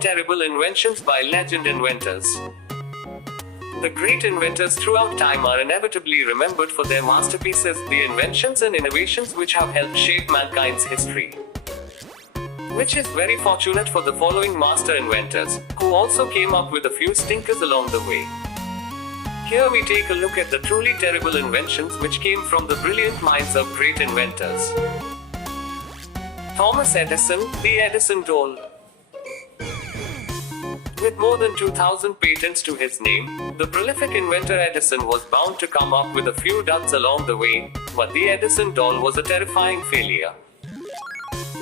Terrible Inventions by Legend Inventors. The great inventors throughout time are inevitably remembered for their masterpieces, the inventions and innovations which have helped shape mankind's history. Which is very fortunate for the following master inventors, who also came up with a few stinkers along the way. Here we take a look at the truly terrible inventions which came from the brilliant minds of great inventors. Thomas Edison, the Edison Doll. With more than 2,000 patents to his name, the prolific inventor Edison was bound to come up with a few duds along the way, but the Edison Doll was a terrifying failure.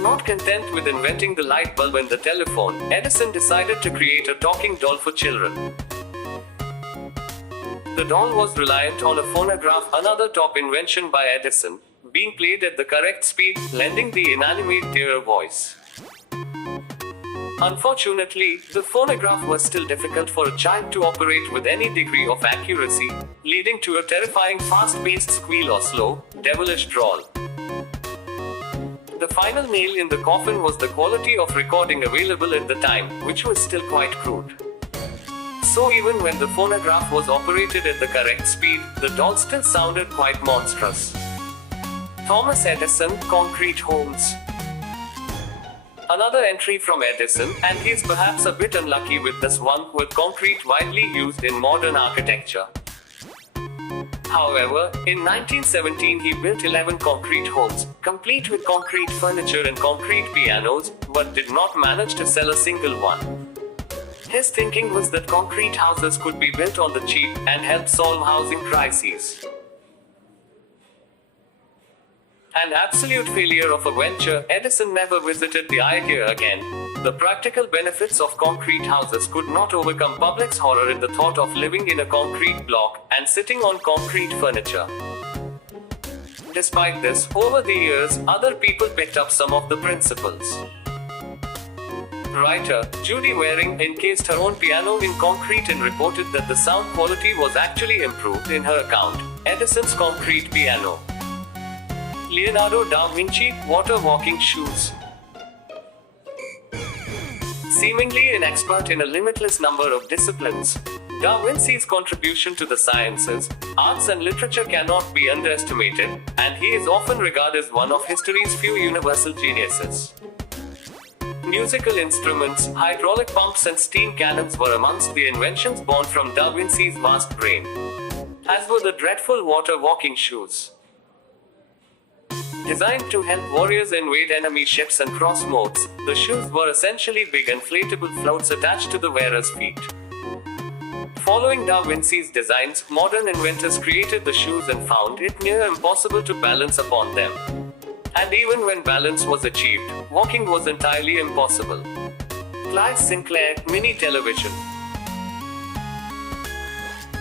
Not content with inventing the light bulb and the telephone, Edison decided to create a talking doll for children. The doll was reliant on a phonograph, another top invention by Edison, being played at the correct speed, lending the inanimate deer a voice. Unfortunately, the phonograph was still difficult for a child to operate with any degree of accuracy, leading to a terrifying fast-paced squeal or slow, devilish drawl. The final nail in the coffin was the quality of recording available at the time, which was still quite crude. So even when the phonograph was operated at the correct speed, the doll still sounded quite monstrous. Thomas Edison, concrete homes. Another entry from Edison, and he's perhaps a bit unlucky with this one, with concrete widely used in modern architecture. However, in 1917 he built 11 concrete homes, complete with concrete furniture and concrete pianos, but did not manage to sell a single one. His thinking was that concrete houses could be built on the cheap and help solve housing crises. An absolute failure of a venture, Edison never visited the idea again. The practical benefits of concrete houses could not overcome public's horror in the thought of living in a concrete block and sitting on concrete furniture. Despite this, over the years, other people picked up some of the principles. Writer Judy Waring encased her own piano in concrete and reported that the sound quality was actually improved in her account, Edison's Concrete Piano. Leonardo da Vinci, water walking shoes. Seemingly an expert in a limitless number of disciplines, Da Vinci's contribution to the sciences, arts and literature cannot be underestimated, and he is often regarded as one of history's few universal geniuses. Musical instruments, hydraulic pumps and steam cannons were amongst the inventions born from Da Vinci's vast brain, as were the dreadful water walking shoes. Designed to help warriors invade enemy ships and cross moats, the shoes were essentially big inflatable floats attached to the wearer's feet. Following Da Vinci's designs, modern inventors created the shoes and found it near impossible to balance upon them. And even when balance was achieved, walking was entirely impossible. Clive Sinclair, mini television.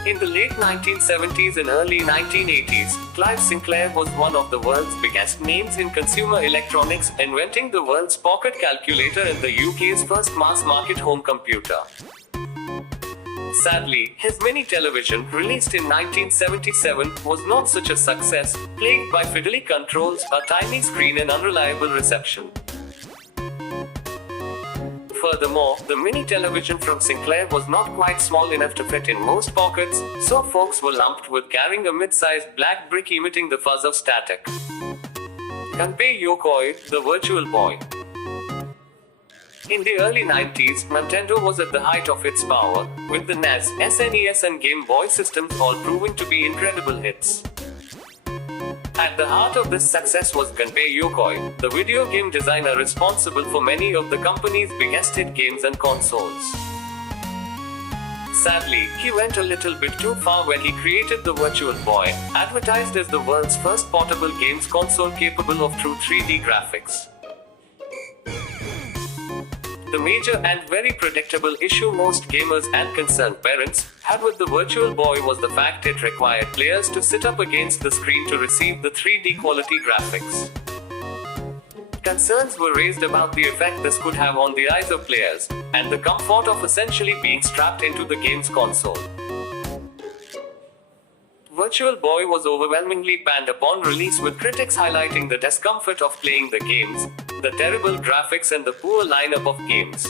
In the late 1970s and early 1980s, Clive Sinclair was one of the world's biggest names in consumer electronics, inventing the world's pocket calculator and the UK's first mass-market home computer. Sadly, his mini television, released in 1977, was not such a success, plagued by fiddly controls, a tiny screen and unreliable reception. Furthermore, the mini television from Sinclair was not quite small enough to fit in most pockets, so folks were lumped with carrying a mid-sized black brick emitting the fuzz of static. Gunpei Yokoi, the Virtual Boy. In the early 90s, Nintendo was at the height of its power, with the NES, SNES and Game Boy systems all proving to be incredible hits. At the heart of this success was Gunpei Yokoi, the video game designer responsible for many of the company's biggest hit games and consoles. Sadly, he went a little bit too far when he created the Virtual Boy, advertised as the world's first portable games console capable of true 3D graphics. The major and very predictable issue most gamers and concerned parents had with the Virtual Boy was the fact it required players to sit up against the screen to receive the 3D quality graphics. Concerns were raised about the effect this could have on the eyes of players, and the comfort of essentially being strapped into the game's console. Virtual Boy was overwhelmingly panned upon release, with critics highlighting the discomfort of playing the games, the terrible graphics and the poor lineup of games.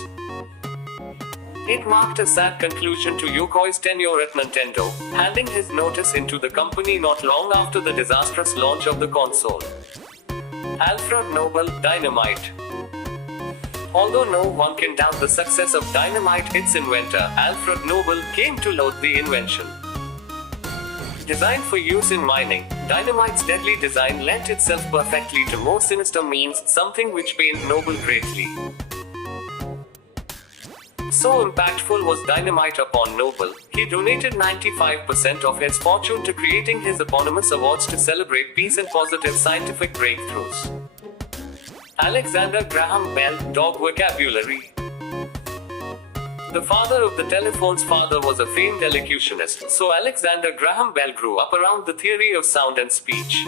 It marked a sad conclusion to Yokoi's tenure at Nintendo, handing his notice into the company not long after the disastrous launch of the console. Alfred Nobel, Dynamite. Although no one can doubt the success of Dynamite, its inventor, Alfred Nobel, came to loathe the invention. Designed for use in mining, Dynamite's deadly design lent itself perfectly to more sinister means, something which pained Nobel greatly. So impactful was Dynamite upon Nobel, he donated 95% of his fortune to creating his eponymous awards to celebrate peace and positive scientific breakthroughs. Alexander Graham Bell, dog vocabulary. The father of the telephone's father was a famed elocutionist, so Alexander Graham Bell grew up around the theory of sound and speech.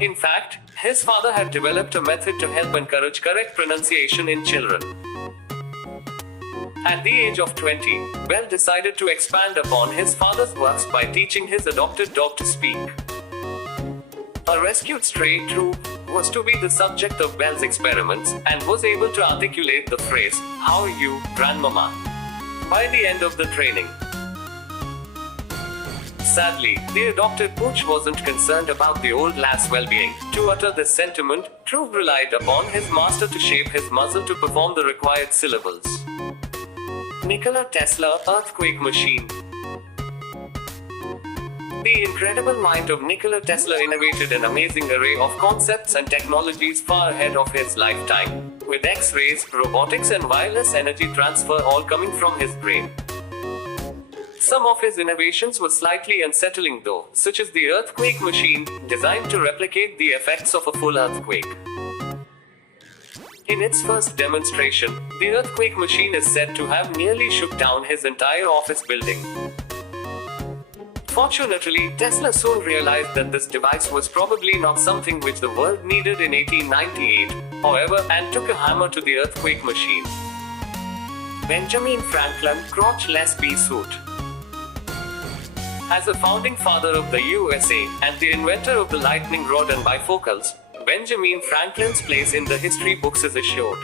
In fact, his father had developed a method to help encourage correct pronunciation in children. At the age of 20, Bell decided to expand upon his father's works by teaching his adopted dog to speak. A rescued stray, True, was to be the subject of Bell's experiments, and was able to articulate the phrase, "How are you, Grandmama?" by the end of the training. Sadly, the adopted pooch wasn't concerned about the old lad's well-being. To utter this sentiment, True relied upon his master to shape his muzzle to perform the required syllables. Nikola Tesla, earthquake machine. The incredible mind of Nikola Tesla innovated an amazing array of concepts and technologies far ahead of his lifetime, with X-rays, robotics and wireless energy transfer all coming from his brain. Some of his innovations were slightly unsettling though, such as the earthquake machine, designed to replicate the effects of a full earthquake. In its first demonstration, the earthquake machine is said to have nearly shook down his entire office building. Fortunately, Tesla soon realized that this device was probably not something which the world needed in 1898, however, and took a hammer to the earthquake machine. Benjamin Franklin, crotch lesbian suit. As a founding father of the USA, and the inventor of the lightning rod and bifocals, Benjamin Franklin's place in the history books is assured.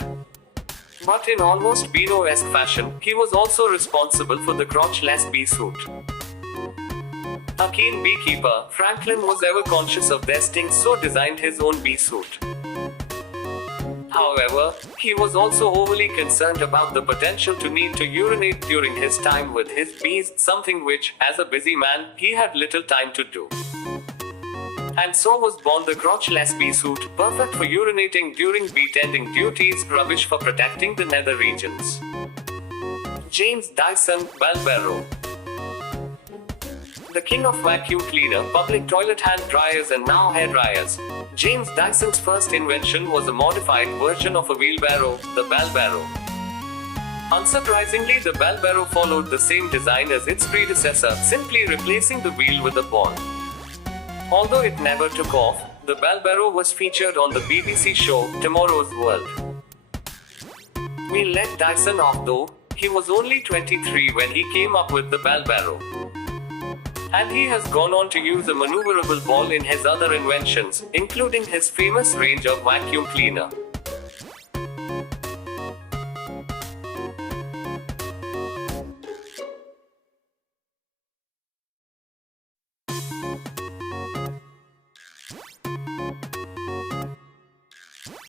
But in almost Beano-esque fashion, he was also responsible for the crotchless bee suit. A keen beekeeper, Franklin was ever conscious of their stings, so designed his own bee suit. However, he was also overly concerned about the potential to need to urinate during his time with his bees, something which, as a busy man, he had little time to do. And so was born the crotchless bee suit, perfect for urinating during bee-tending duties, rubbish for protecting the nether regions. James Dyson, barrow. The king of vacuum cleaner, public toilet hand dryers and now hair dryers, James Dyson's first invention was a modified version of a wheelbarrow, the barrow. Unsurprisingly, the barrow followed the same design as its predecessor, simply replacing the wheel with a ball. Although it never took off, the barrow was featured on the BBC show, Tomorrow's World. We let Dyson off though, he was only 23 when he came up with the barrow. And he has gone on to use a maneuverable ball in his other inventions, including his famous range of vacuum cleaner.